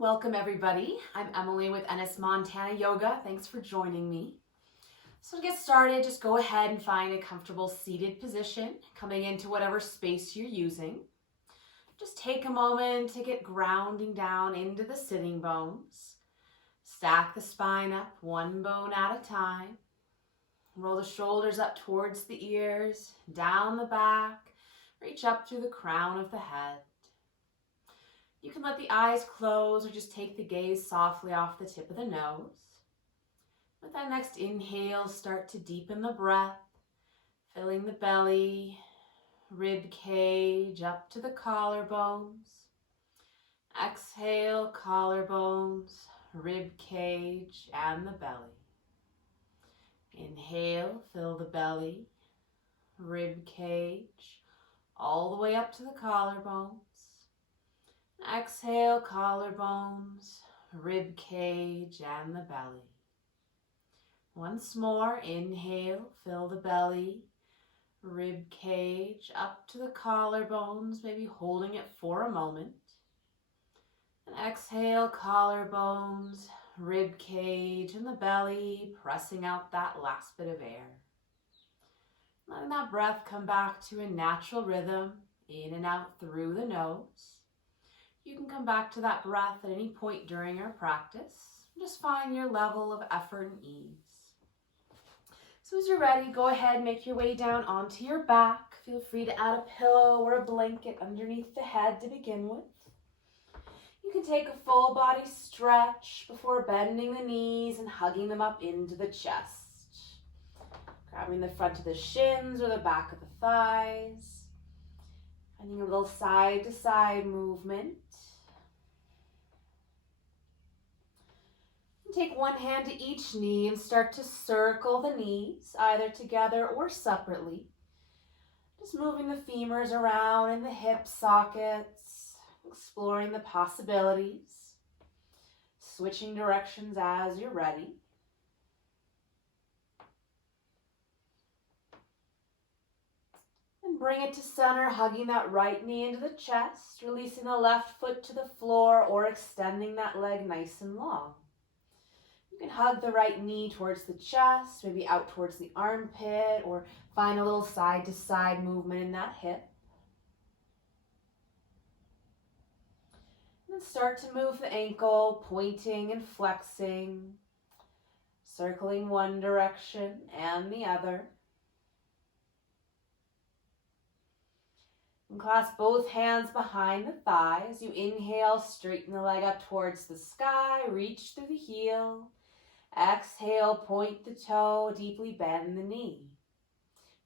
Welcome everybody. I'm Emily with NS Montana Yoga. Thanks for joining me. So to get started, just go ahead and find a comfortable seated position, coming into whatever space you're using. Just take a moment to get grounding down into the sitting bones. Stack the spine up one bone at a time. Roll the shoulders up towards the ears, down the back, reach up through the crown of the head. You can let the eyes close or just take the gaze softly off the tip of the nose. With that next inhale, start to deepen the breath, filling the belly, rib cage up to the collarbones. Exhale, collarbones, rib cage, and the belly. Inhale, fill the belly, rib cage, all the way up to the collarbones. Exhale, collarbones, rib cage, and the belly. Once more, inhale, fill the belly, rib cage, up to the collarbones, maybe holding it for a moment. And exhale, collarbones, rib cage, and the belly, pressing out that last bit of air. Letting that breath come back to a natural rhythm, in and out through the nose. You can come back to that breath at any point during your practice. Just find your level of effort and ease. So as you're ready, go ahead and make your way down onto your back. Feel free to add a pillow or a blanket underneath the head to begin with. You can take a full body stretch before bending the knees and hugging them up into the chest. Grabbing the front of the shins or the back of the thighs. Finding a little side to side movement. Take one hand to each knee and start to circle the knees, either together or separately. Just moving the femurs around in the hip sockets, exploring the possibilities, switching directions as you're ready. And bring it to center, hugging that right knee into the chest, releasing the left foot to the floor or extending that leg nice and long. You can hug the right knee towards the chest, maybe out towards the armpit, or find a little side to side movement in that hip. And then start to move the ankle, pointing and flexing, circling one direction and the other. And clasp both hands behind the thighs. You inhale, straighten the leg up towards the sky, reach through the heel. Exhale, point the toe, deeply bend the knee.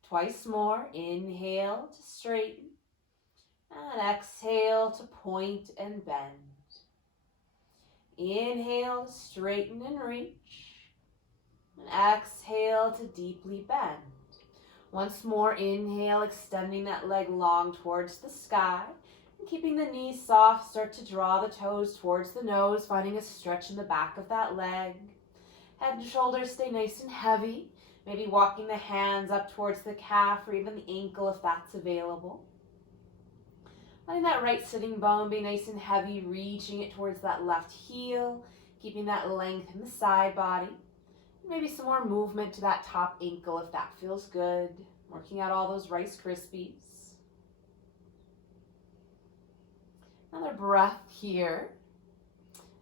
Twice more, inhale to straighten, and exhale to point and bend. Inhale, straighten and reach, and exhale to deeply bend. Once more, inhale, extending that leg long towards the sky, and keeping the knees soft, start to draw the toes towards the nose, finding a stretch in the back of that leg. Head and shoulders stay nice and heavy, maybe walking the hands up towards the calf or even the ankle if that's available. Letting that right sitting bone be nice and heavy, reaching it towards that left heel, keeping that length in the side body. Maybe some more movement to that top ankle if that feels good, working out all those Rice Krispies. Another breath here.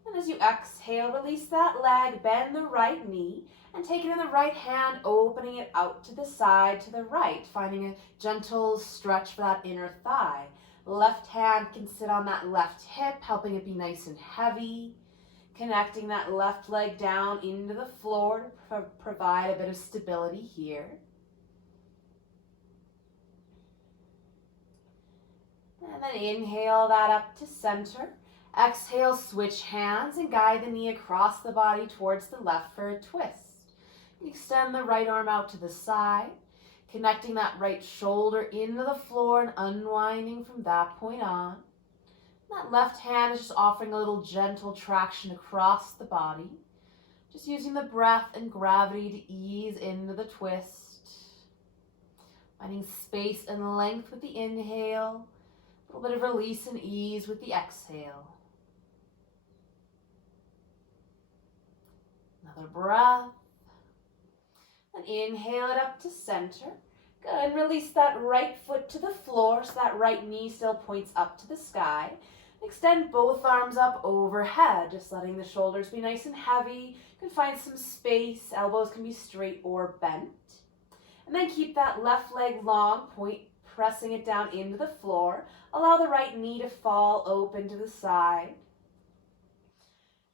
And as you exhale, release that leg, bend the right knee, and take it in the right hand, opening it out to the side to the right, finding a gentle stretch for that inner thigh. Left hand can sit on that left hip, helping it be nice and heavy, connecting that left leg down into the floor to provide a bit of stability here. And then inhale that up to center. Exhale, switch hands and guide the knee across the body towards the left for a twist. Extend the right arm out to the side, connecting that right shoulder into the floor and unwinding from that point on. That left hand is just offering a little gentle traction across the body. Just using the breath and gravity to ease into the twist. Finding space and length with the inhale. A little bit of release and ease with the exhale. Another breath. And inhale it up to center. Good, and release that right foot to the floor so that right knee still points up to the sky. Extend both arms up overhead, just letting the shoulders be nice and heavy. You can find some space, elbows can be straight or bent. And then keep that left leg long, pressing it down into the floor. Allow the right knee to fall open to the side.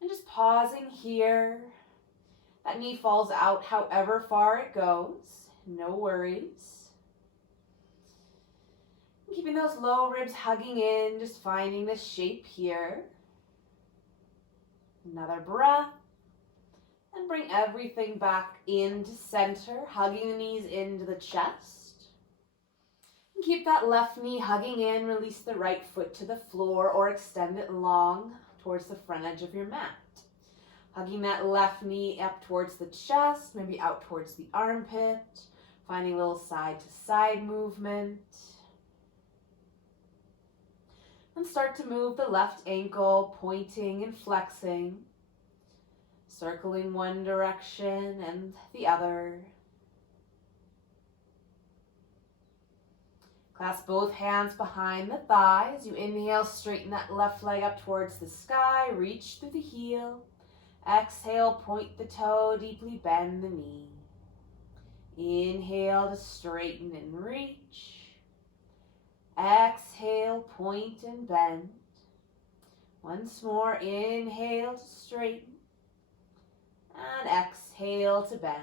And just pausing here. That knee falls out however far it goes. No worries. Keeping those low ribs hugging in, just finding the shape here. Another breath. And bring everything back into center, hugging the knees into the chest. And keep that left knee hugging in, release the right foot to the floor or extend it long towards the front edge of your mat. Hugging that left knee up towards the chest, maybe out towards the armpit, finding a little side to side movement. And start to move the left ankle, pointing and flexing, circling one direction and the other. Clasp both hands behind the thighs. You inhale, straighten that left leg up towards the sky, reach through the heel. Exhale, point the toe, deeply bend the knee. Inhale to straighten and reach. Exhale, point and bend. Once more, inhale to straighten. And exhale to bend.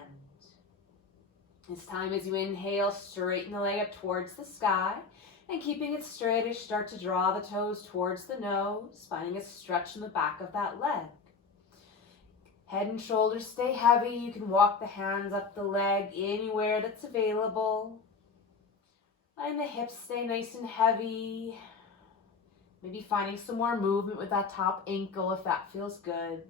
This time as you inhale, straighten the leg up towards the sky. And keeping it straightish, start to draw the toes towards the nose, finding a stretch in the back of that leg. Head and shoulders stay heavy. You can walk the hands up the leg anywhere that's available. Letting the hips stay nice and heavy. Maybe finding some more movement with that top ankle if that feels good.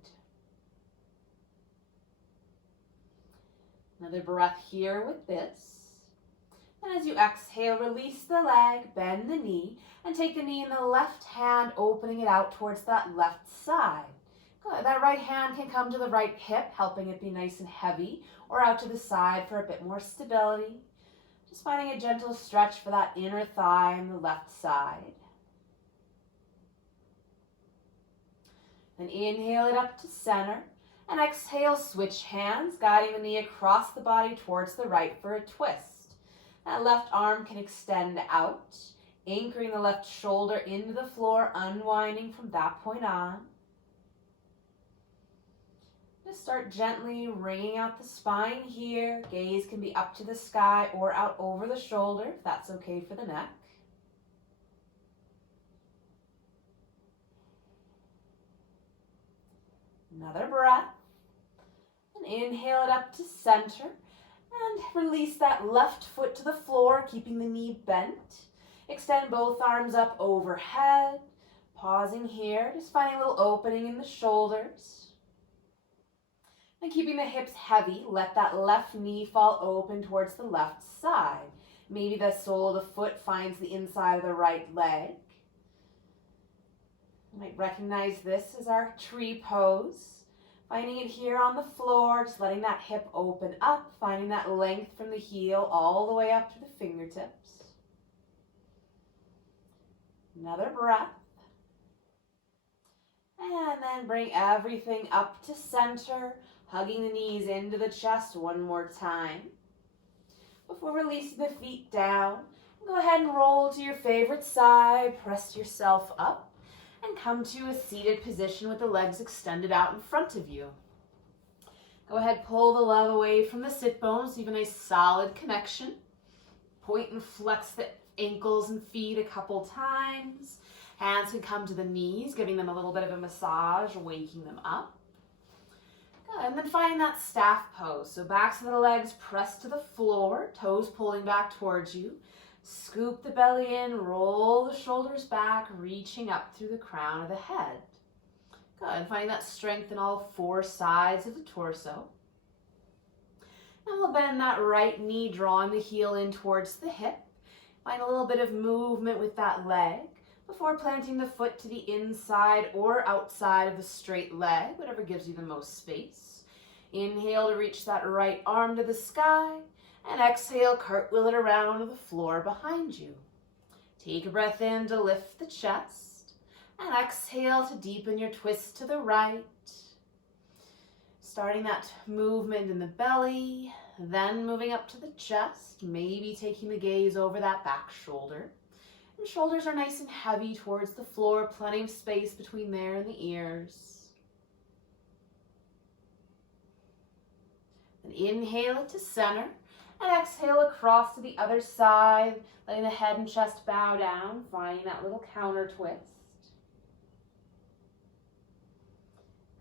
Another breath here with this. And as you exhale, release the leg, bend the knee, and take the knee in the left hand, opening it out towards that left side. Good. That right hand can come to the right hip, helping it be nice and heavy, or out to the side for a bit more stability. Just finding a gentle stretch for that inner thigh on the left side. Then inhale it up to center, and exhale, switch hands, guiding the knee across the body towards the right for a twist. That left arm can extend out, anchoring the left shoulder into the floor, unwinding from that point on. Just start gently wringing out the spine here. Gaze can be up to the sky or out over the shoulder, if that's okay for the neck. Another breath. And inhale it up to center. And release that left foot to the floor, keeping the knee bent. Extend both arms up overhead. Pausing here, just finding a little opening in the shoulders. And keeping the hips heavy, let that left knee fall open towards the left side. Maybe the sole of the foot finds the inside of the right leg. You might recognize this as our tree pose. Finding it here on the floor, just letting that hip open up, finding that length from the heel all the way up to the fingertips. Another breath. And then bring everything up to center, hugging the knees into the chest one more time. Before releasing the feet down, go ahead and roll to your favorite side, press yourself up, and come to a seated position with the legs extended out in front of you. Go ahead, pull the leg away from the sit bones, leave a nice solid connection. Point and flex the ankles and feet a couple times. Hands can come to the knees, giving them a little bit of a massage, waking them up. Good. And then finding that staff pose. So backs of the legs pressed to the floor, toes pulling back towards you. Scoop the belly in, roll the shoulders back, reaching up through the crown of the head. Good. And finding that strength in all four sides of the torso. And we'll bend that right knee, drawing the heel in towards the hip. Find a little bit of movement with that leg before planting the foot to the inside or outside of the straight leg, whatever gives you the most space. Inhale to reach that right arm to the sky, and exhale, cartwheel it around to the floor behind you. Take a breath in to lift the chest, and exhale to deepen your twist to the right. Starting that movement in the belly, then moving up to the chest, maybe taking the gaze over that back shoulder. And shoulders are nice and heavy towards the floor, plenty of space between there and the ears. And inhale it to center, and exhale across to the other side, letting the head and chest bow down, finding that little counter twist.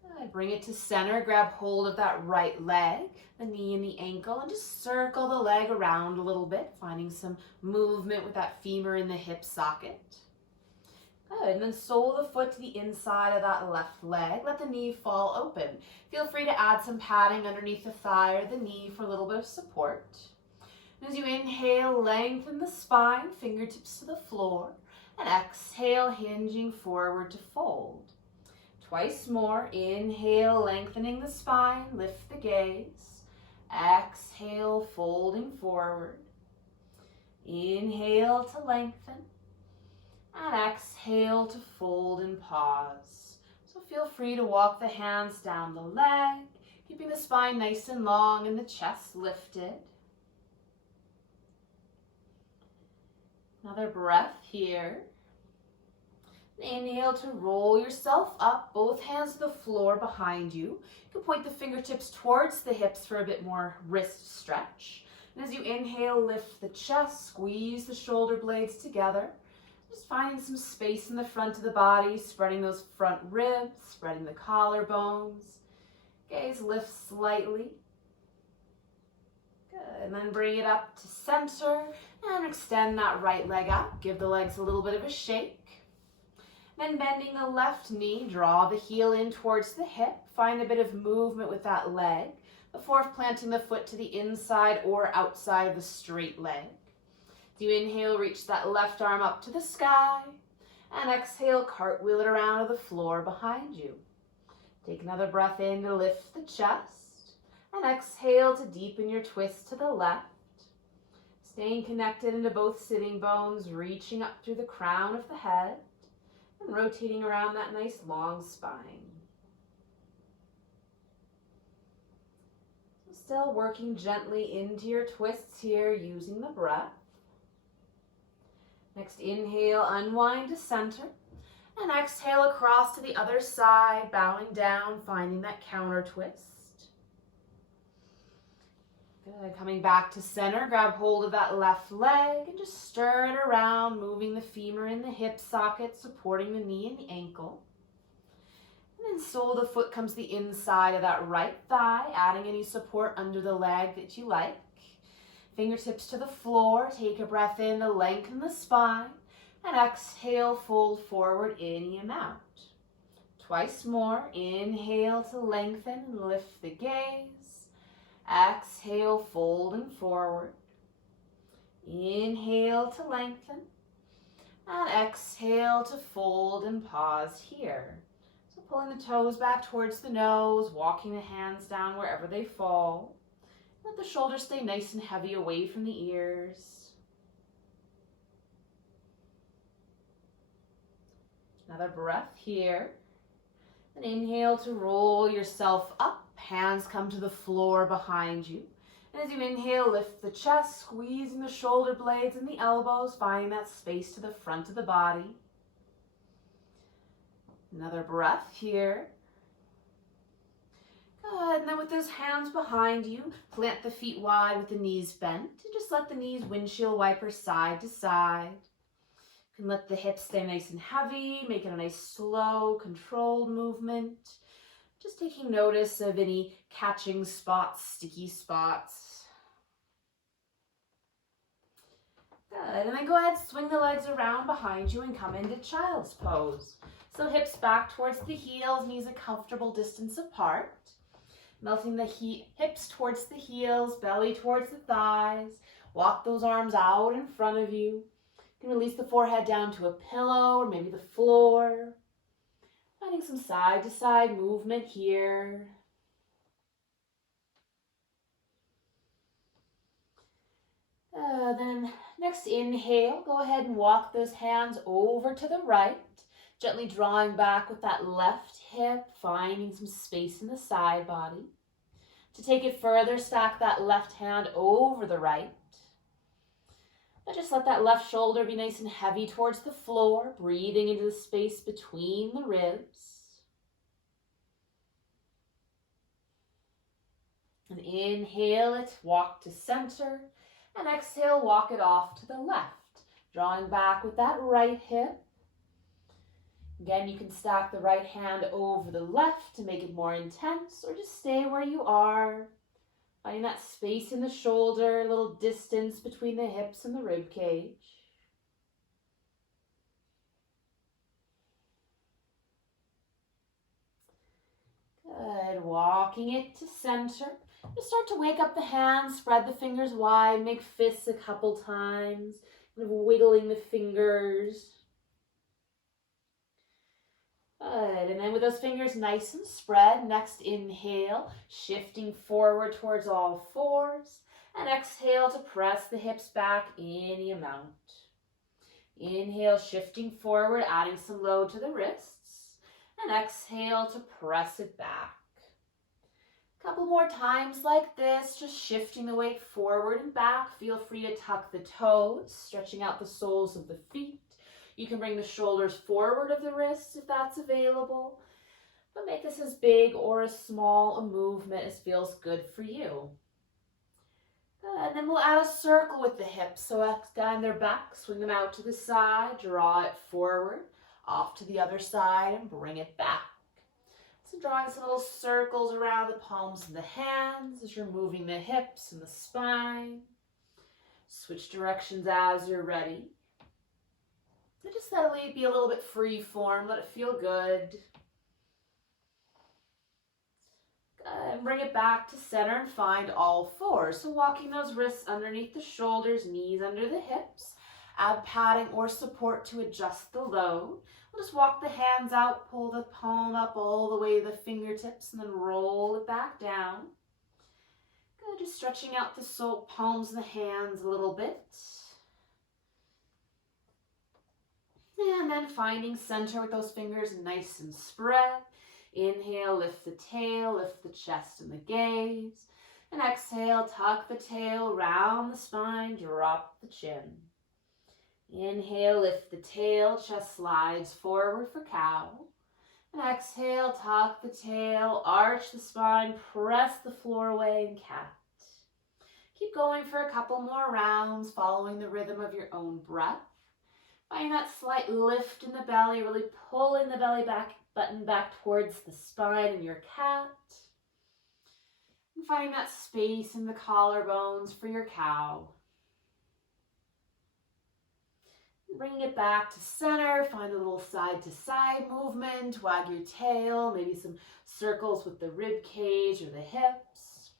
Good. Bring it to center, grab hold of that right leg, the knee and the ankle, and just circle the leg around a little bit, finding some movement with that femur in the hip socket. Good, and then sole the foot to the inside of that left leg. Let the knee fall open. Feel free to add some padding underneath the thigh or the knee for a little bit of support. And as you inhale, lengthen the spine, fingertips to the floor, and exhale, hinging forward to fold. Twice more, inhale, lengthening the spine, lift the gaze. Exhale, folding forward. Inhale to lengthen. And exhale to fold and pause. So feel free to walk the hands down the leg, keeping the spine nice and long and the chest lifted. Another breath here. Inhale to roll yourself up, both hands to the floor behind you. You can point the fingertips towards the hips for a bit more wrist stretch. And as you inhale, lift the chest, squeeze the shoulder blades together. Just finding some space in the front of the body, spreading those front ribs, spreading the collarbones. Gaze lifts slightly. Good, and then bring it up to center and extend that right leg up. Give the legs a little bit of a shake. Then bending the left knee, draw the heel in towards the hip. Find a bit of movement with that leg before planting the foot to the inside or outside of the straight leg. As you inhale, reach that left arm up to the sky, and exhale, cartwheel it around to the floor behind you. Take another breath in to lift the chest, and exhale to deepen your twist to the left. Staying connected into both sitting bones, reaching up through the crown of the head, and rotating around that nice long spine. Still working gently into your twists here using the breath. Next, inhale, unwind to center, and exhale across to the other side, bowing down, finding that counter twist. Good, coming back to center, grab hold of that left leg and just stir it around, moving the femur in the hip socket, supporting the knee and the ankle. And then sole of the foot comes the inside of that right thigh, adding any support under the leg that you like. Fingertips to the floor, take a breath in to lengthen the spine, and exhale, fold forward any amount. Twice more, inhale to lengthen and lift the gaze. Exhale, folding forward. Inhale to lengthen, and exhale to fold and pause here. So pulling the toes back towards the nose, walking the hands down wherever they fall. Let the shoulders stay nice and heavy away from the ears. Another breath here. And inhale to roll yourself up. Hands come to the floor behind you. And as you inhale, lift the chest, squeezing the shoulder blades and the elbows, finding that space to the front of the body. Another breath here. Good, and then with those hands behind you, plant the feet wide with the knees bent, and just let the knees windshield wiper side to side. You can let the hips stay nice and heavy, make it a nice slow, controlled movement. Just taking notice of any catching spots, sticky spots. Good, and then go ahead, swing the legs around behind you and come into child's pose. So hips back towards the heels, knees a comfortable distance apart. Melting the hips towards the heels, belly towards the thighs. Walk those arms out in front of you. You can release the forehead down to a pillow or maybe the floor. Finding some side to side movement here. Then next inhale, go ahead and walk those hands over to the right, gently drawing back with that left hip, finding some space in the side body. To take it further, stack that left hand over the right. But just let that left shoulder be nice and heavy towards the floor, breathing into the space between the ribs. And inhale it, walk to center. And exhale, walk it off to the left, drawing back with that right hip. Again, you can stack the right hand over the left to make it more intense, or just stay where you are. Finding that space in the shoulder, a little distance between the hips and the rib cage. Good, walking it to center. Just start to wake up the hands, spread the fingers wide, make fists a couple times, kind of wiggling the fingers. Good, and then with those fingers nice and spread, next inhale, shifting forward towards all fours, and exhale to press the hips back any amount. Inhale, shifting forward, adding some load to the wrists, and exhale to press it back. A couple more times like this, just shifting the weight forward and back. Feel free to tuck the toes, stretching out the soles of the feet. You can bring the shoulders forward of the wrists if that's available, but make this as big or as small a movement as feels good for you. Good. And then we'll add a circle with the hips. So extend their back, swing them out to the side, draw it forward, off to the other side, and bring it back. So drawing some little circles around the palms of the hands as you're moving the hips and the spine. Switch directions as you're ready. So just let it be a little bit free form, let it feel good. And bring it back to center and find all fours. So walking those wrists underneath the shoulders, knees under the hips. Add padding or support to adjust the load. We'll just walk the hands out, pull the palm up all the way to the fingertips, and then roll it back down. Good, just stretching out the palms of the hands a little bit. And then finding center with those fingers nice and spread. Inhale, lift the tail, lift the chest and the gaze. And exhale, tuck the tail, round the spine, drop the chin. Inhale, lift the tail, chest slides forward for cow. And exhale, tuck the tail, arch the spine, press the floor away in cat. Keep going for a couple more rounds, following the rhythm of your own breath. Find that slight lift in the belly, really pulling the belly button back towards the spine in your cat. And find that space in the collarbones for your cow. Bring it back to center, find a little side to side movement, wag your tail, maybe some circles with the rib cage or the hips.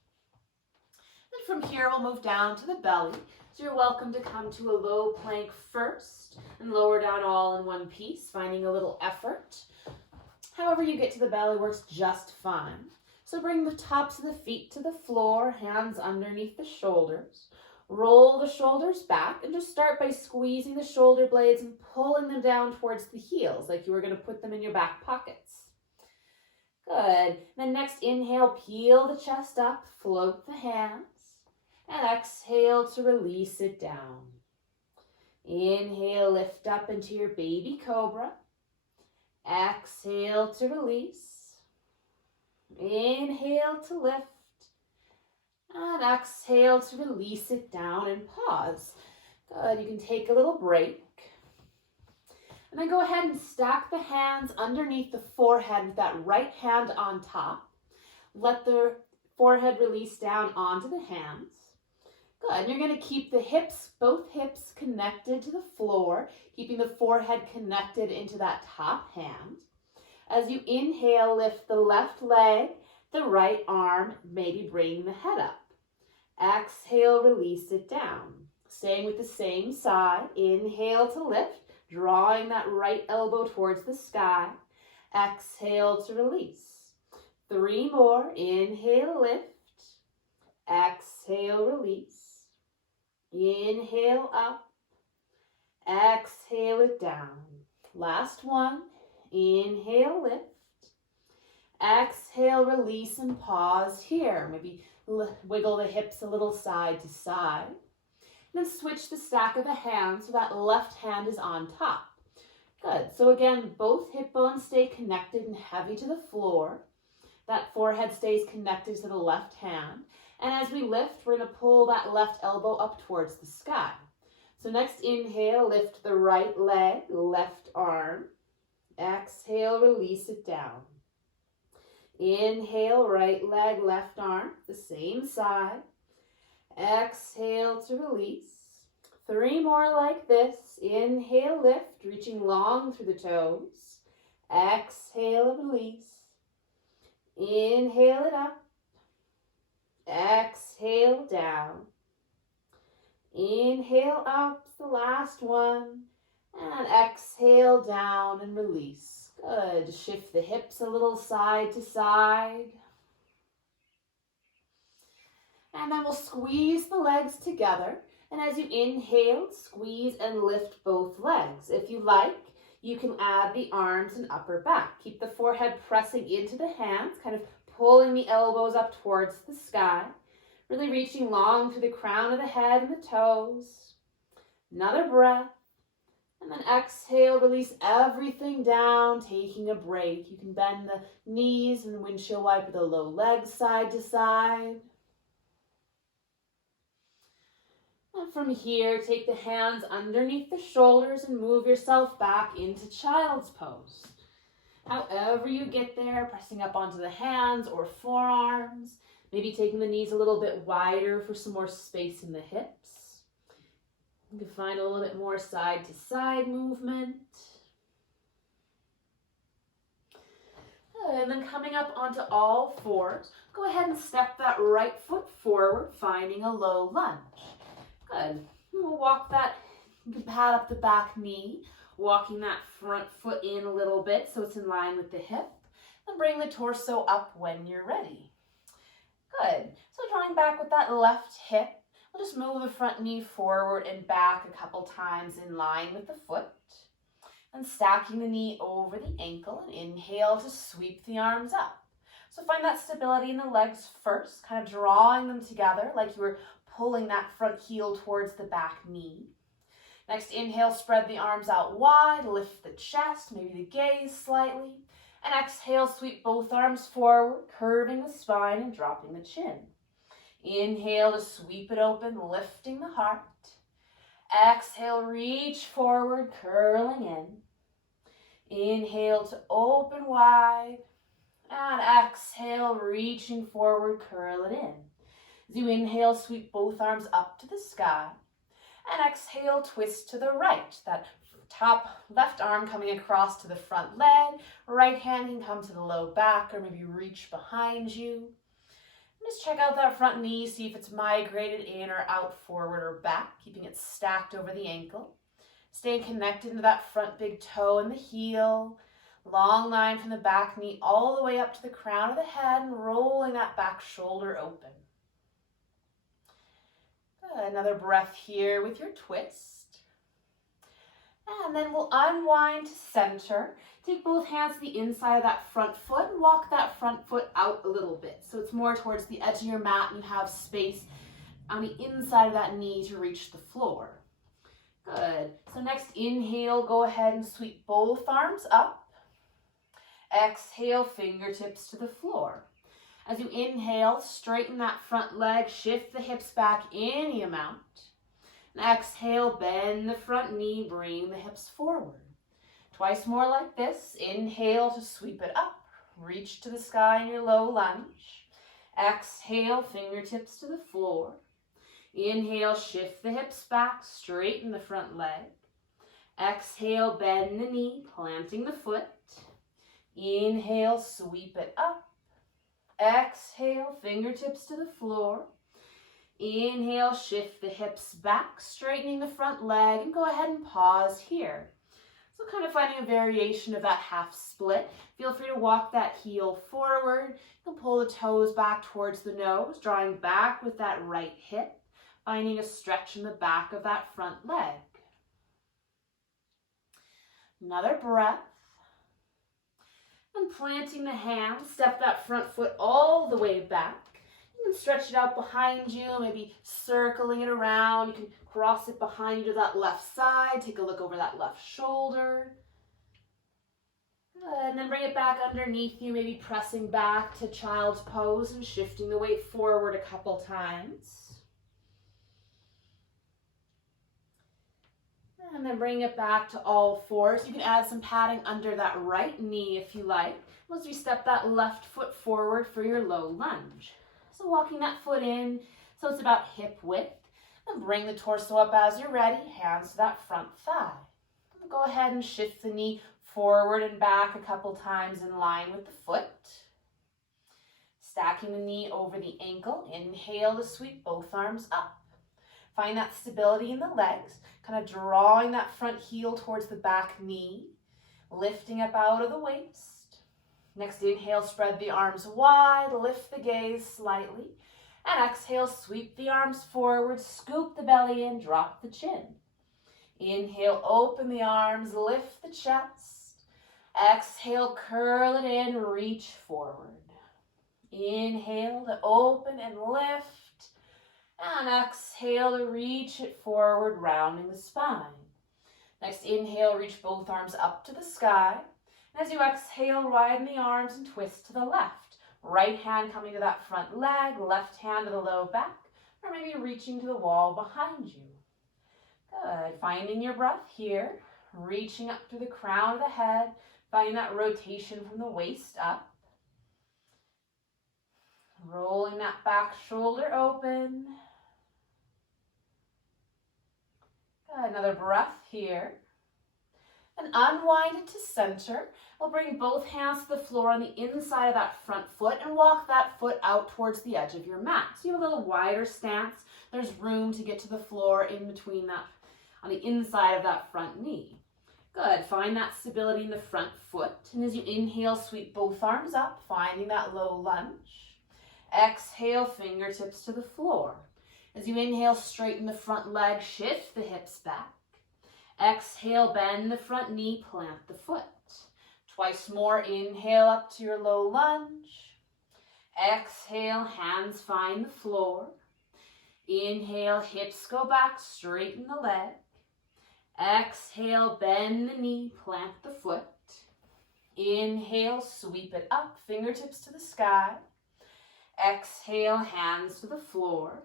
And from here, we'll move down to the belly. So you're welcome to come to a low plank first and lower down all in one piece, finding a little effort. However you get to the belly works just fine. So bring the tops of the feet to the floor, hands underneath the shoulders. Roll the shoulders back and just start by squeezing the shoulder blades and pulling them down towards the heels like you were going to put them in your back pockets. Good. Then next inhale, peel the chest up, float the hands. And exhale to release it down. Inhale, lift up into your baby cobra. Exhale to release. Inhale to lift. And exhale to release it down and pause. Good, you can take a little break. And then go ahead and stack the hands underneath the forehead with that right hand on top. Let the forehead release down onto the hands. Good, you're going to keep the hips, both hips connected to the floor, keeping the forehead connected into that top hand. As you inhale, lift the left leg, the right arm, maybe bring the head up. Exhale, release it down. Staying with the same side, inhale to lift, drawing that right elbow towards the sky. Exhale to release. 3 more, inhale, lift. Exhale, release. Inhale up. Exhale it down. Last one. Inhale, lift. Exhale, release and pause here. Maybe wiggle the hips a little side to side. Then switch the stack of the hands so that left hand is on top. Good. So again, both hip bones stay connected and heavy to the floor. That forehead stays connected to the left hand. And as we lift, we're going to pull that left elbow up towards the sky. So next inhale, lift the right leg, left arm. Exhale, release it down. Inhale, right leg, left arm, the same side. Exhale to release. 3 more like this. Inhale, lift, reaching long through the toes. Exhale, release. Inhale it up. Exhale down. Inhale up, the last one. And exhale down and release. Good. Shift the hips a little side to side. And then we'll squeeze the legs together. And as you inhale, squeeze and lift both legs. If you like, you can add the arms and upper back. Keep the forehead pressing into the hands, kind of pulling the elbows up towards the sky. Really reaching long through the crown of the head and the toes. Another breath. And then exhale, release everything down, taking a break. You can bend the knees and windshield wiper the low legs side to side. And from here, take the hands underneath the shoulders and move yourself back into child's pose. However you get there, pressing up onto the hands or forearms, maybe taking the knees a little bit wider for some more space in the hips. You can find a little bit more side to side movement. And then coming up onto all fours, go ahead and step that right foot forward, finding a low lunge. Good. We'll walk that, you can pat up the back knee, walking that front foot in a little bit so it's in line with the hip. And bring the torso up when you're ready. Good. So drawing back with that left hip, we'll just move the front knee forward and back a couple times in line with the foot. And stacking the knee over the ankle and inhale to sweep the arms up. So find that stability in the legs first, kind of drawing them together like you were pulling that front heel towards the back knee. Next, inhale, spread the arms out wide, lift the chest, maybe the gaze slightly. And exhale, sweep both arms forward, curving the spine and dropping the chin. Inhale to sweep it open, lifting the heart. Exhale, reach forward, curling in. Inhale to open wide. And exhale, reaching forward, curl it in. As you inhale, sweep both arms up to the sky. And exhale, twist to the right. That top left arm coming across to the front leg. Right hand can come to the low back or maybe reach behind you. And just check out that front knee, see if it's migrated in or out, forward or back, keeping it stacked over the ankle. Staying connected to that front big toe and the heel. Long line from the back knee all the way up to the crown of the head and rolling that back shoulder open. Another breath here with your twist. And then we'll unwind to center. Take both hands to the inside of that front foot and walk that front foot out a little bit. So it's more towards the edge of your mat and you have space on the inside of that knee to reach the floor. Good. So next inhale, go ahead and sweep both arms up. Exhale, fingertips to the floor. As you inhale, straighten that front leg, shift the hips back any amount. And exhale, bend the front knee, bring the hips forward. Twice more like this. Inhale to sweep it up. Reach to the sky in your low lunge. Exhale, fingertips to the floor. Inhale, shift the hips back, straighten the front leg. Exhale, bend the knee, planting the foot. Inhale, sweep it up. Exhale, fingertips to the floor. Inhale, shift the hips back, straightening the front leg, and go ahead and pause here. So kind of finding a variation of that half split. Feel free to walk that heel forward. You can pull the toes back towards the nose, drawing back with that right hip. finding a stretch in the back of that front leg. Another breath. And planting the hand, step that front foot all the way back. You can stretch it out behind you, maybe circling it around. You can cross it behind you to that left side. Take a look over that left shoulder. Good. And then bring it back underneath you, maybe pressing back to child's pose and shifting the weight forward a couple times. And then bring it back to all fours. You can add some padding under that right knee if you like, as we step that left foot forward for your low lunge. So walking that foot in, so it's about hip width. Then bring the torso up as you're ready, hands to that front thigh. And go ahead and shift the knee forward and back a couple times in line with the foot. Stacking the knee over the ankle. Inhale to sweep both arms up. Find that stability in the legs, kind of drawing that front heel towards the back knee, lifting up out of the waist. Next inhale, spread the arms wide, lift the gaze slightly, and exhale, sweep the arms forward, scoop the belly in, drop the chin. Inhale, open the arms, lift the chest. Exhale, curl it in, reach forward. Inhale to open and lift. And exhale to reach it forward, rounding the spine. Next inhale, reach both arms up to the sky. And as you exhale, widen the arms and twist to the left. Right hand coming to that front leg, left hand to the low back, or maybe reaching to the wall behind you. Good. Finding your breath here, reaching up through the crown of the head, finding that rotation from the waist up. Rolling that back shoulder open. Another breath here. And unwind it to center. We'll bring both hands to the floor on the inside of that front foot and walk that foot out towards the edge of your mat. So you have a little wider stance. There's room to get to the floor in between that, on the inside of that front knee. Good. Find that stability in the front foot. And as you inhale, sweep both arms up, finding that low lunge. Exhale, fingertips to the floor. As you inhale, straighten the front leg, shift the hips back. Exhale, bend the front knee, plant the foot. Twice more, inhale up to your low lunge. Exhale, hands find the floor. Inhale, hips go back, straighten the leg. Exhale, bend the knee, plant the foot. Inhale, sweep it up, fingertips to the sky. Exhale, hands to the floor.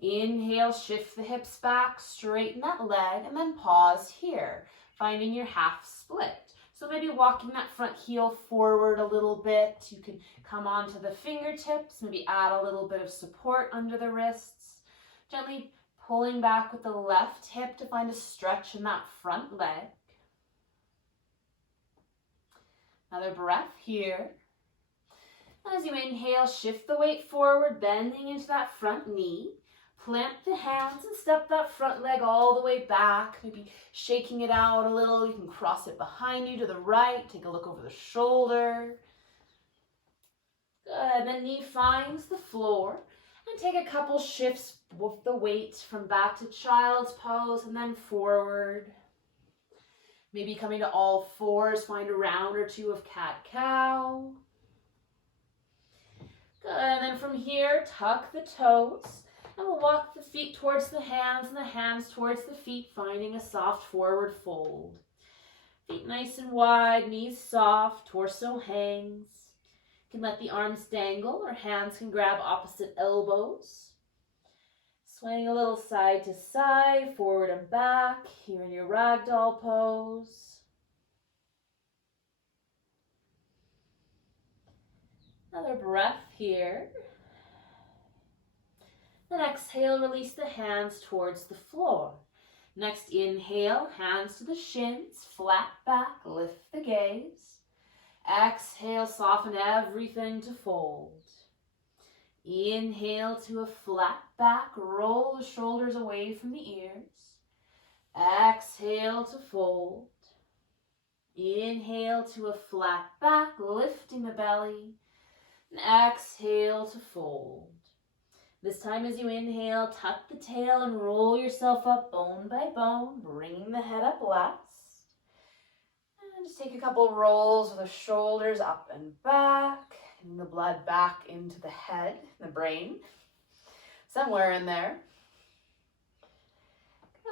Inhale, shift the hips back, straighten that leg, and then pause here, finding your half split. So maybe walking that front heel forward a little bit. You can come onto the fingertips, maybe add a little bit of support under the wrists. Gently pulling back with the left hip to find a stretch in that front leg. Another breath here. As you inhale, shift the weight forward, bending into that front knee. Plant the hands and step that front leg all the way back, maybe shaking it out a little. You can cross it behind you to the right. Take a look over the shoulder. Good. Then knee finds the floor. And take a couple shifts with the weight from back to child's pose and then forward. Maybe coming to all fours, find a round or two of cat-cow. Good. And then from here, tuck the toes. And we'll walk the feet towards the hands and the hands towards the feet, finding a soft forward fold. Feet nice and wide, knees soft, torso hangs. You can let the arms dangle or hands can grab opposite elbows. Swaying a little side to side, forward and back, here in your ragdoll pose. Another breath here. Then exhale, release the hands towards the floor. Next inhale, hands to the shins, flat back, lift the gaze. Exhale, soften everything to fold. Inhale to a flat back, roll the shoulders away from the ears. Exhale to fold. Inhale to a flat back, lifting the belly. And exhale to fold. This time as you inhale, tuck the tail and roll yourself up bone by bone, bringing the head up last. And just take a couple rolls with the shoulders up and back, getting the blood back into the head, the brain, somewhere in there.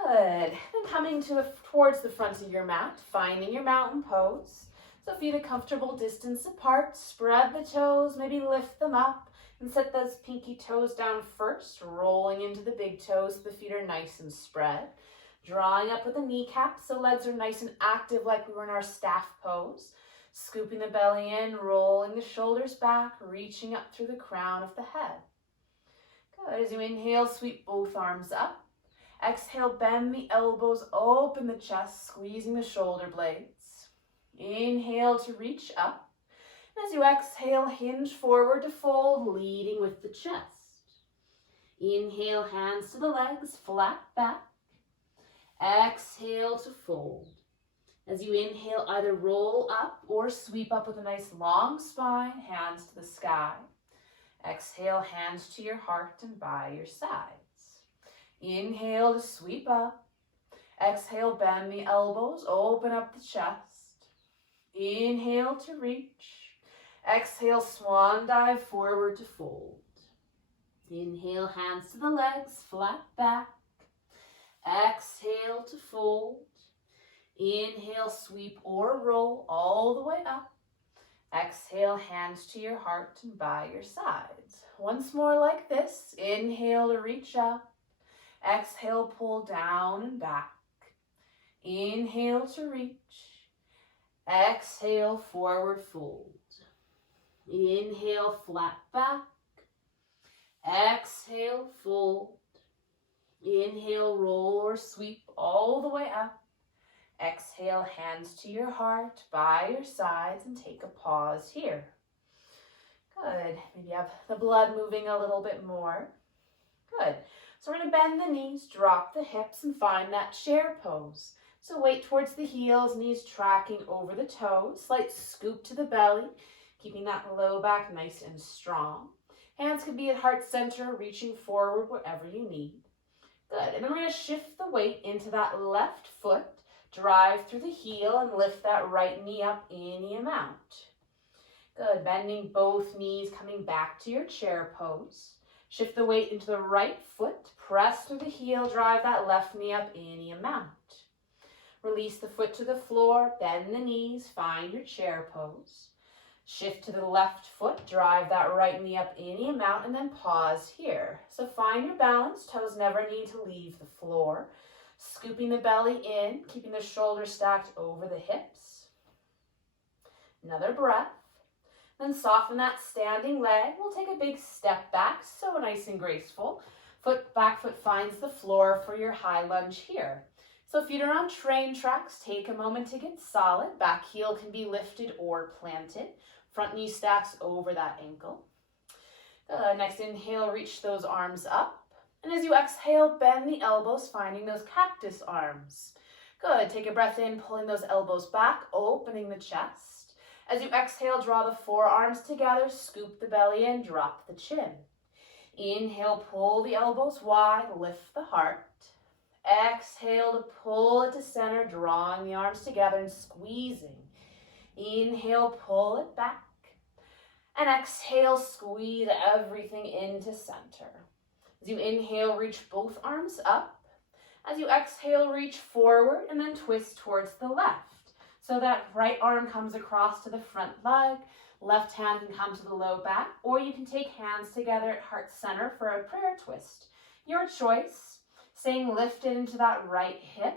Good. And coming towards the front of your mat, finding your mountain pose. So feet a comfortable distance apart, spread the toes, maybe lift them up, and set those pinky toes down first, rolling into the big toes so the feet are nice and spread. Drawing up with the kneecaps so legs are nice and active like we were in our staff pose. Scooping the belly in, rolling the shoulders back, reaching up through the crown of the head. Good. As you inhale, sweep both arms up. Exhale, bend the elbows, open the chest, squeezing the shoulder blades. Inhale to reach up. And as you exhale, hinge forward to fold, leading with the chest. Inhale, hands to the legs, flat back. Exhale to fold. As you inhale, either roll up or sweep up with a nice long spine, hands to the sky. Exhale, hands to your heart and by your sides. Inhale to sweep up. Exhale, bend the elbows, open up the chest. Inhale to reach. Exhale, swan dive forward to fold. Inhale, hands to the legs, flat back. Exhale to fold. Inhale, sweep or roll all the way up. Exhale, hands to your heart and by your sides. Once more like this. Inhale to reach up. Exhale, pull down and back. Inhale to reach. Exhale, forward fold. Inhale, flat back. Exhale, fold. Inhale, roll or sweep all the way up. Exhale, hands to your heart, by your sides, and take a pause here. Good. Maybe you have the blood moving a little bit more. Good. So we're going to bend the knees, drop the hips, and find that chair pose. So weight towards the heels, knees tracking over the toes. Slight scoop to the belly, keeping that low back nice and strong. Hands could be at heart center, reaching forward wherever you need. Good. And then we're going to shift the weight into that left foot. Drive through the heel and lift that right knee up any amount. Good. Bending both knees, coming back to your chair pose. Shift the weight into the right foot. Press through the heel. Drive that left knee up any amount. Release the foot to the floor. Bend the knees. Find your chair pose. Shift to the left foot. Drive that right knee up any amount and then pause here. So find your balance. Toes never need to leave the floor. Scooping the belly in, keeping the shoulders stacked over the hips. Another breath. Then soften that standing leg. We'll take a big step back, so nice and graceful. Back foot finds the floor for your high lunge here. So feet are on train tracks. Take a moment to get solid. Back heel can be lifted or planted. Front knee stacks over that ankle. Next inhale, reach those arms up. And as you exhale, bend the elbows, finding those cactus arms. Good. Take a breath in, pulling those elbows back, opening the chest. As you exhale, draw the forearms together, scoop the belly in, drop the chin. Inhale, pull the elbows wide, lift the heart. Exhale to pull it to center, drawing the arms together and squeezing. Inhale, pull it back. And exhale, squeeze everything into center. As you inhale, reach both arms up. As you exhale, reach forward and then twist towards the left. So that right arm comes across to the front leg, left hand can come to the low back, or you can take hands together at heart center for a prayer twist. Your choice. Staying lifted into that right hip,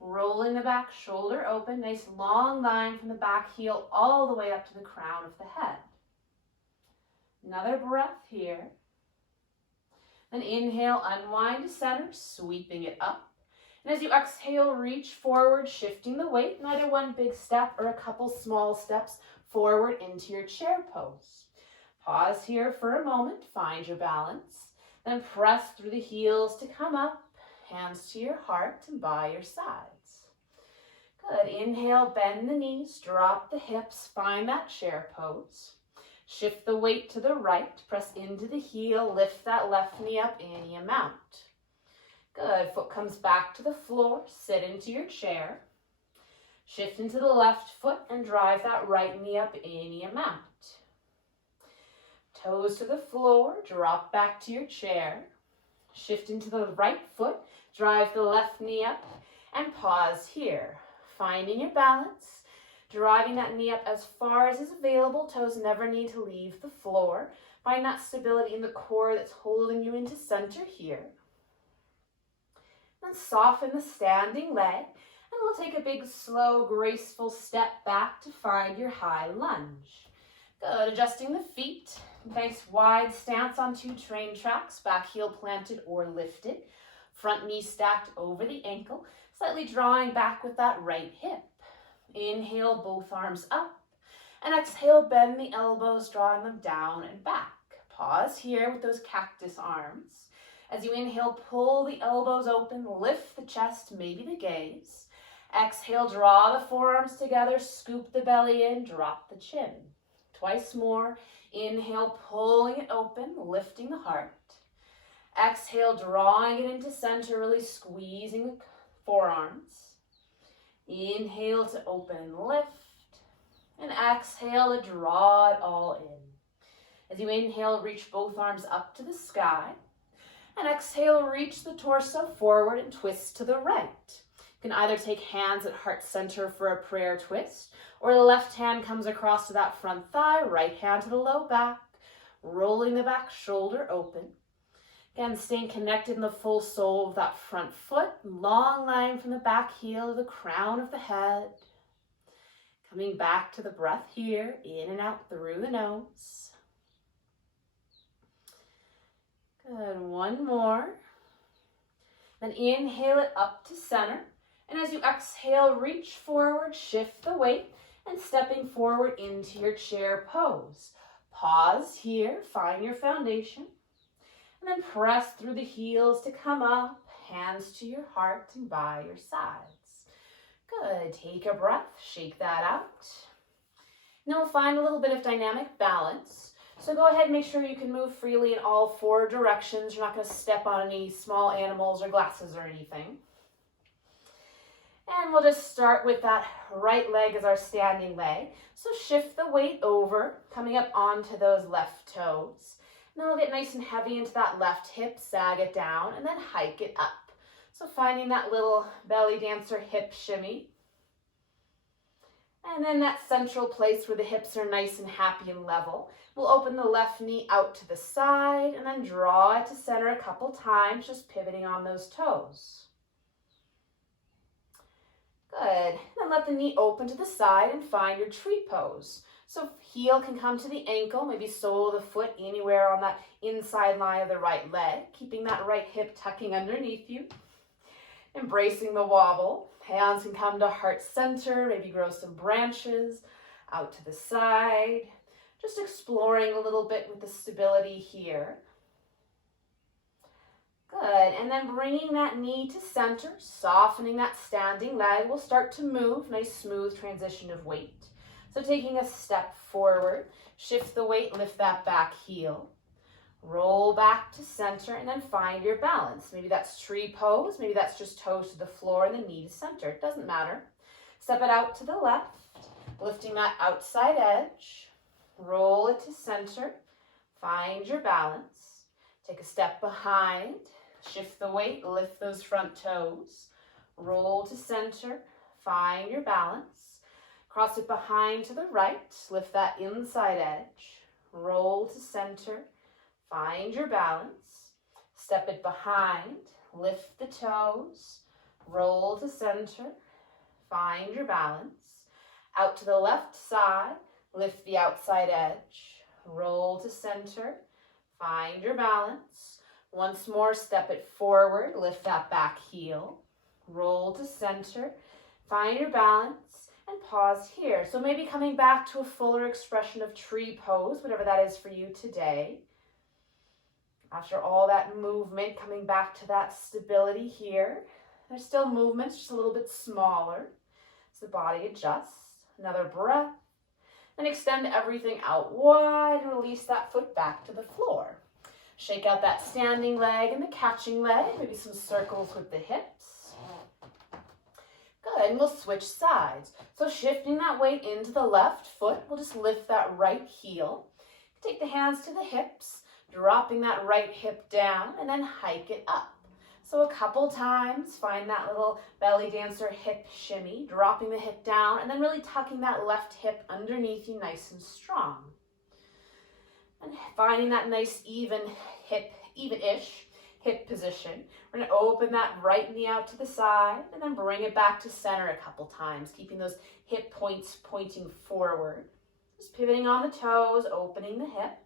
rolling the back shoulder open, nice long line from the back heel all the way up to the crown of the head. Another breath here. Then inhale, unwind to center, sweeping it up. And as you exhale, reach forward, shifting the weight, and either one big step or a couple small steps forward into your chair pose. Pause here for a moment, find your balance. Then press through the heels to come up, hands to your heart and by your sides. Good. Inhale, bend the knees, drop the hips, find that chair pose. Shift the weight to the right, press into the heel, lift that left knee up any amount. Good, foot comes back to the floor, sit into your chair. Shift into the left foot and drive that right knee up any amount. Toes to the floor, drop back to your chair. Shift into the right foot, drive the left knee up, and pause here. Finding your balance, driving that knee up as far as is available. Toes never need to leave the floor. Find that stability in the core that's holding you into center here. Then soften the standing leg, and we'll take a big, slow, graceful step back to find your high lunge. Good, adjusting the feet. Nice wide stance on 2 train tracks, back heel planted or lifted. Front knee stacked over the ankle, slightly drawing back with that right hip. Inhale, both arms up. And exhale, bend the elbows, drawing them down and back. Pause here with those cactus arms. As you inhale, pull the elbows open, lift the chest, maybe the gaze. Exhale, draw the forearms together, scoop the belly in, drop the chin. Twice more. Inhale, pulling it open, lifting the heart. Exhale, drawing it into center, really squeezing the forearms. Inhale to open, lift. And exhale to draw it all in. As you inhale, reach both arms up to the sky. And exhale, reach the torso forward and twist to the right. You can either take hands at heart center for a prayer twist, or the left hand comes across to that front thigh, right hand to the low back, rolling the back shoulder open. Again, staying connected in the full sole of that front foot, long line from the back heel to the crown of the head. Coming back to the breath here, in and out through the nose. Good, one more. Then inhale it up to center. And as you exhale, reach forward, shift the weight, and stepping forward into your chair pose. Pause here, find your foundation. And then press through the heels to come up, hands to your heart and by your sides. Good, take a breath, shake that out. Now we'll find a little bit of dynamic balance. So go ahead and make sure you can move freely in all 4 directions. You're not going to step on any small animals or glasses or anything. And we'll just start with that right leg as our standing leg. So shift the weight over, coming up onto those left toes. And then we'll get nice and heavy into that left hip, sag it down, and then hike it up. So finding that little belly dancer hip shimmy. And then that central place where the hips are nice and happy and level. We'll open the left knee out to the side and then draw it to center a couple times, just pivoting on those toes. Good. Then let the knee open to the side and find your tree pose. So heel can come to the ankle, maybe sole of the foot anywhere on that inside line of the right leg, keeping that right hip tucking underneath you. Embracing the wobble. Hands can come to heart center, maybe grow some branches out to the side. Just exploring a little bit with the stability here. Good, and then bringing that knee to center, softening that standing leg. We'll start to move, nice smooth transition of weight. So taking a step forward, shift the weight, lift that back heel. Roll back to center and then find your balance. Maybe that's tree pose, maybe that's just toes to the floor and the knee to center. It doesn't matter. Step it out to the left, lifting that outside edge. Roll it to center. Find your balance. Take a step behind. Shift the weight, lift those front toes. Roll to center. Find your balance. Cross it behind to the right. Lift that inside edge. Roll to center. Find your balance. Step it behind. Lift the toes. Roll to center. Find your balance. Out to the left side. Lift the outside edge. Roll to center. Find your balance. Once more, step it forward. Lift that back heel. Roll to center. Find your balance. And pause here. So maybe coming back to a fuller expression of tree pose, whatever that is for you today. After all that movement, coming back to that stability here. There's still movements, just a little bit smaller. So the body adjusts. Another breath. And extend everything out wide and release that foot back to the floor. Shake out that standing leg and the catching leg, maybe some circles with the hips. Good, and we'll switch sides. So shifting that weight into the left foot, we'll just lift that right heel. Take the hands to the hips, dropping that right hip down, and then hike it up. So a couple times, find that little belly dancer hip shimmy, dropping the hip down, and then really tucking that left hip underneath you nice and strong. And finding that nice even-ish hip position. We're going to open that right knee out to the side and then bring it back to center a couple times, keeping those hip points pointing forward. Just pivoting on the toes, opening the hip.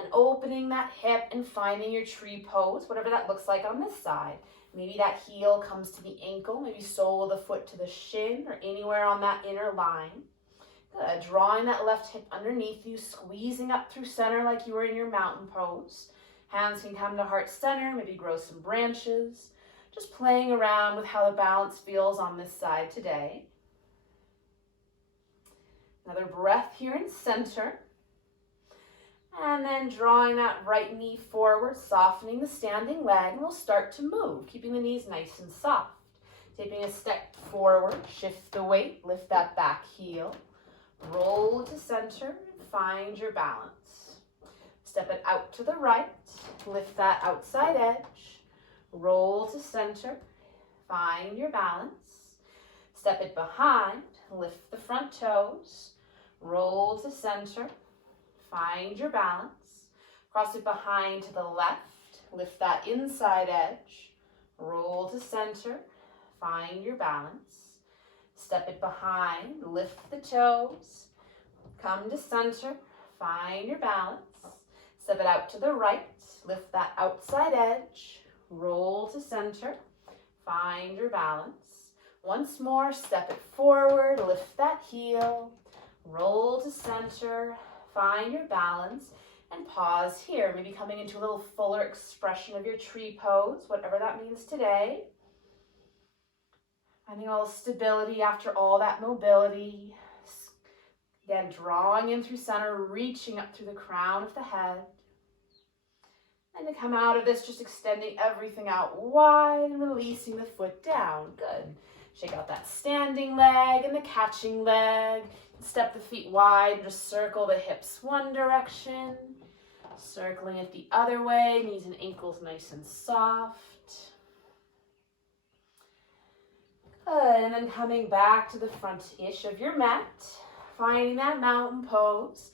And opening that hip and finding your tree pose, whatever that looks like on this side. Maybe that heel comes to the ankle, maybe sole of the foot to the shin or anywhere on that inner line. Good. Drawing that left hip underneath you, squeezing up through center like you were in your mountain pose. Hands can come to heart center, maybe grow some branches. Just playing around with how the balance feels on this side today. Another breath here in center. And then drawing that right knee forward, softening the standing leg, and we'll start to move, keeping the knees nice and soft. Taking a step forward, shift the weight, lift that back heel. Roll to center and find your balance. Step it out to the right, lift that outside edge. Roll to center, find your balance. Step it behind, lift the front toes. Roll to center, find your balance. Cross it behind to the left, lift that inside edge. Roll to center, find your balance. Step it behind, lift the toes, come to center, find your balance. Step it out to the right, lift that outside edge, roll to center, find your balance. Once more, step it forward, lift that heel, roll to center, find your balance, and pause here, maybe coming into a little fuller expression of your tree pose, whatever that means today. Finding all the stability after all that mobility. Again, drawing in through center, reaching up through the crown of the head. And to come out of this, just extending everything out wide and releasing the foot down. Good. Shake out that standing leg and the catching leg. Step the feet wide and just circle the hips one direction. Circling it the other way, knees and ankles nice and soft. Good, and then coming back to the front-ish of your mat, finding that mountain pose,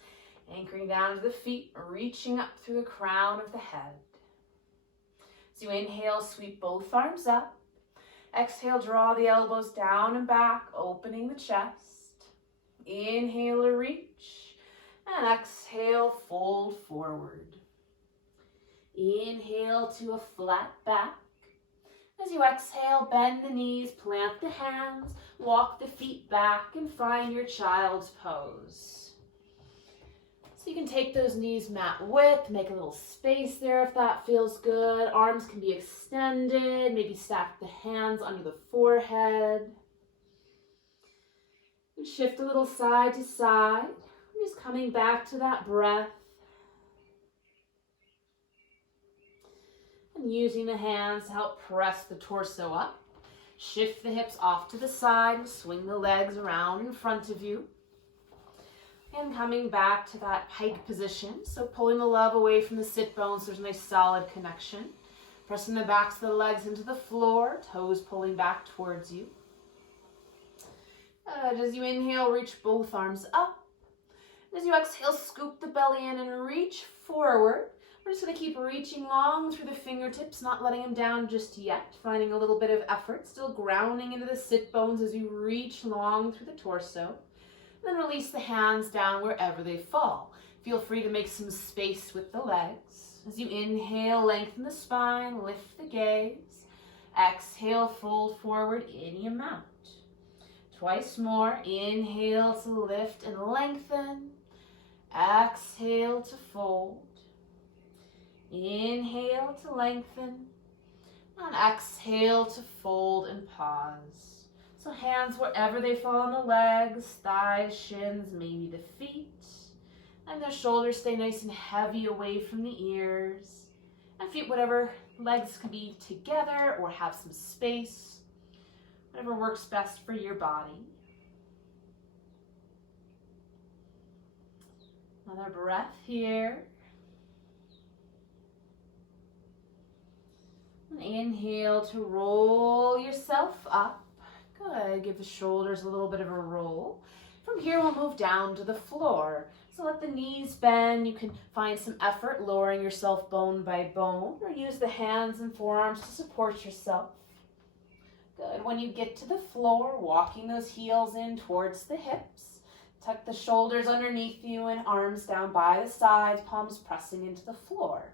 anchoring down to the feet, reaching up through the crown of the head. As you inhale, sweep both arms up. Exhale, draw the elbows down and back, opening the chest. Inhale to reach, and exhale, fold forward. Inhale to a flat back. As you exhale, bend the knees, plant the hands, walk the feet back, and find your child's pose. So you can take those knees mat width, make a little space there if that feels good. Arms can be extended, maybe stack the hands under the forehead. And shift a little side to side, just coming back to that breath. And using the hands to help press the torso up. Shift the hips off to the side and swing the legs around in front of you. And coming back to that pike position. So pulling the love away from the sit bones so there's a nice solid connection. Pressing the backs of the legs into the floor, toes pulling back towards you. As you inhale, reach both arms up. As you exhale, scoop the belly in and reach forward. We're just going to keep reaching long through the fingertips, not letting them down just yet. Finding a little bit of effort, still grounding into the sit bones as you reach long through the torso. And then release the hands down wherever they fall. Feel free to make some space with the legs. As you inhale, lengthen the spine, lift the gaze. Exhale, fold forward any amount. Twice more. Inhale to lift and lengthen. Exhale to fold. Inhale to lengthen, and exhale to fold and pause. So hands wherever they fall on the legs, thighs, shins, maybe the feet. And the shoulders stay nice and heavy away from the ears. And feet, whatever, legs can be together or have some space. Whatever works best for your body. Another breath here. And inhale to roll yourself up. Good. Give the shoulders a little bit of a roll. From here, we'll move down to the floor. So let the knees bend. You can find some effort lowering yourself bone by bone, or use the hands and forearms to support yourself. Good. When you get to the floor, walking those heels in towards the hips. Tuck the shoulders underneath you and arms down by the sides, palms pressing into the floor.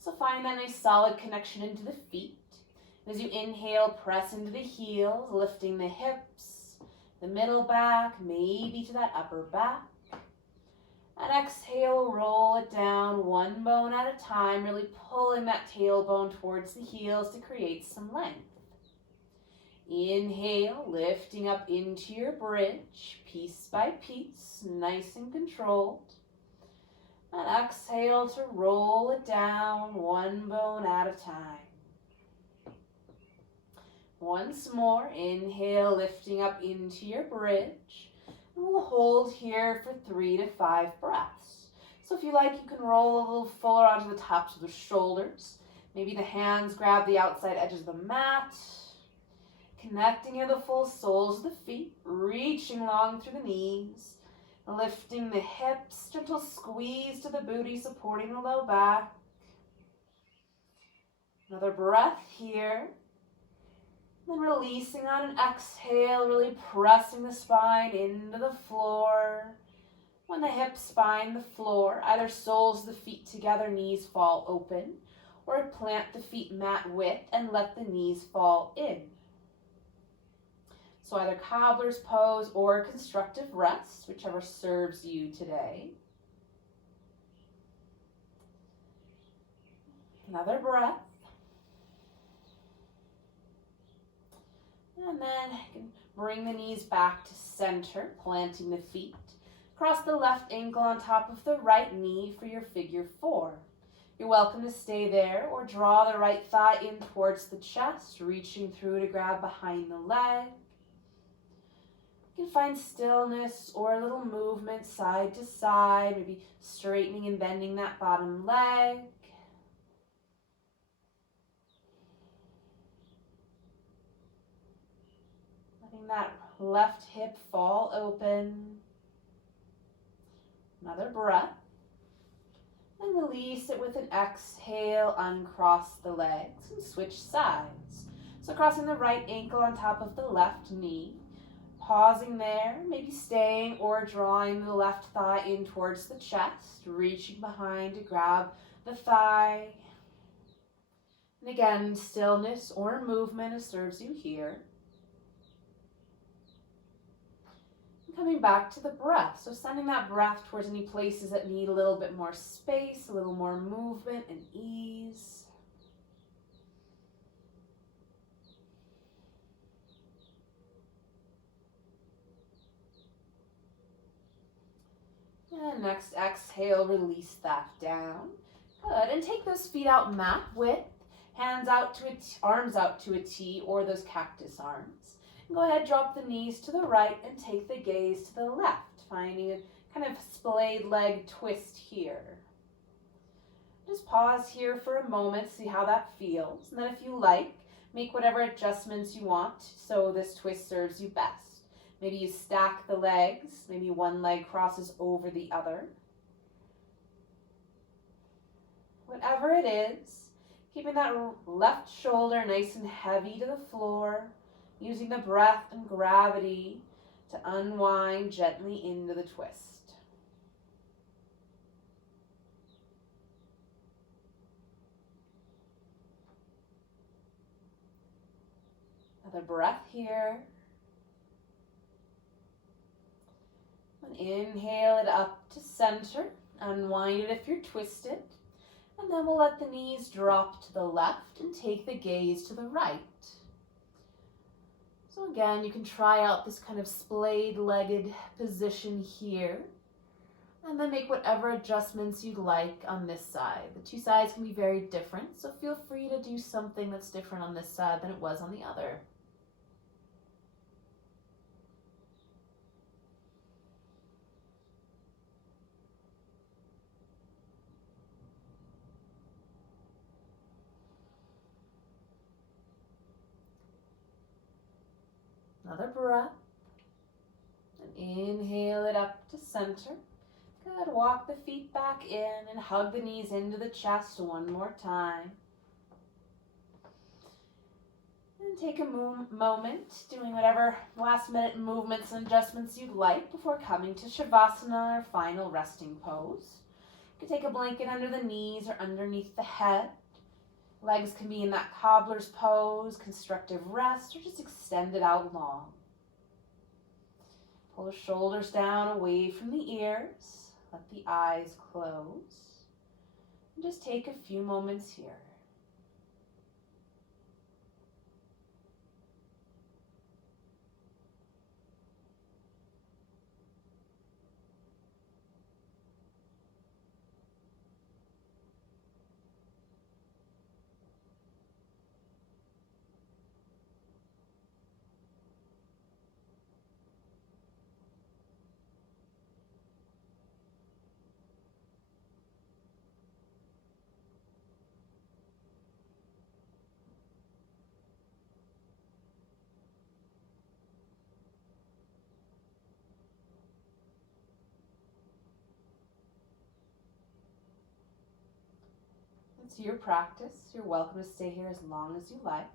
So find that nice solid connection into the feet. As you inhale, press into the heels, lifting the hips, the middle back, maybe to that upper back. And exhale, roll it down one bone at a time, really pulling that tailbone towards the heels to create some length. Inhale, lifting up into your bridge, piece by piece, nice and controlled. And exhale to roll it down one bone at a time. Once more, inhale, lifting up into your bridge. And we'll hold here for 3 to 5 breaths. So if you like, you can roll a little fuller onto the tops of the shoulders. Maybe the hands grab the outside edges of the mat. Connecting to the full soles of the feet, reaching long through the knees. Lifting the hips, gentle squeeze to the booty, supporting the low back. Another breath here. Then releasing on an exhale, really pressing the spine into the floor. When the hips find the floor, either soles of the feet together, knees fall open, or plant the feet mat width and let the knees fall in. So either cobbler's pose or constructive rest, whichever serves you today. Another breath. And then you can bring the knees back to center, planting the feet. Cross the left ankle on top of the right knee for your figure 4. You're welcome to stay there or draw the right thigh in towards the chest, reaching through to grab behind the leg. You can find stillness or a little movement side to side, maybe straightening and bending that bottom leg. Letting that left hip fall open. Another breath. And release it with an exhale, uncross the legs and switch sides. So crossing the right ankle on top of the left knee. Pausing there, maybe staying or drawing the left thigh in towards the chest, reaching behind to grab the thigh. And again, stillness or movement as serves you here. And coming back to the breath, so sending that breath towards any places that need a little bit more space, a little more movement and ease. And next exhale, release that down. Good, and take those feet out mat width, hands out to arms out to a T or those cactus arms. And go ahead, drop the knees to the right and take the gaze to the left, finding a kind of splayed leg twist here. Just pause here for a moment, see how that feels. And then if you like, make whatever adjustments you want so this twist serves you best. Maybe you stack the legs, maybe one leg crosses over the other. Whatever it is, keeping that left shoulder nice and heavy to the floor, using the breath and gravity to unwind gently into the twist. Another breath here. Inhale it up to center, unwind it if you're twisted, and then we'll let the knees drop to the left and take the gaze to the right. So again, you can try out this kind of splayed-legged position here, and then make whatever adjustments you'd like on this side. The two sides can be very different, so feel free to do something that's different on this side than it was on the other. Another breath. And inhale it up to center. Good. Walk the feet back in and hug the knees into the chest one more time. And take a moment doing whatever last minute movements and adjustments you'd like before coming to Shavasana, our final resting pose. You can take a blanket under the knees or underneath the head. Legs can be in that cobbler's pose, constructive rest, or just extend it out long. Pull the shoulders down away from the ears. Let the eyes close. And just take a few moments here. It's your practice. You're welcome to stay here as long as you like.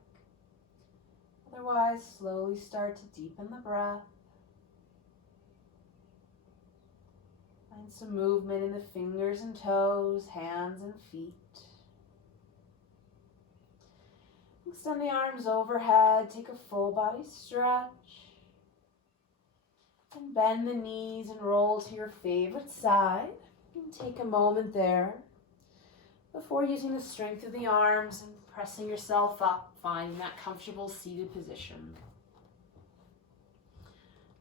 Otherwise, slowly start to deepen the breath. Find some movement in the fingers and toes, hands and feet. Extend the arms overhead. Take a full body stretch. And bend the knees and roll to your favorite side. And take a moment there before using the strength of the arms and pressing yourself up, finding that comfortable seated position.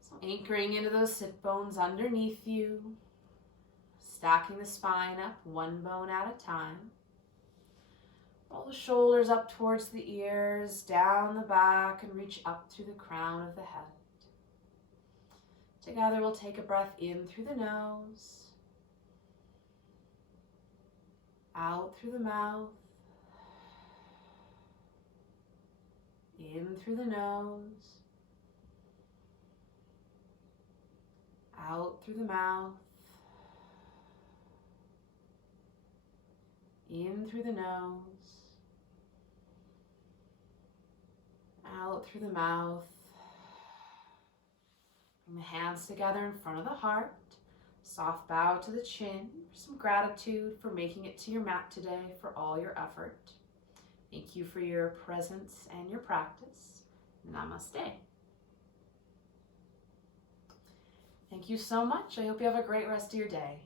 So anchoring into those sit bones underneath you, stacking the spine up one bone at a time. Roll the shoulders up towards the ears, down the back, and reach up through the crown of the head. Together we'll take a breath in through the nose, out through the mouth, in through the nose, out through the mouth, in through the nose, out through the mouth. Bring the hands together in front of the heart. Soft bow to the chin. Some gratitude for making it to your mat today, for all your effort. Thank you for your presence and your practice. Namaste. Thank you so much. I hope you have a great rest of your day.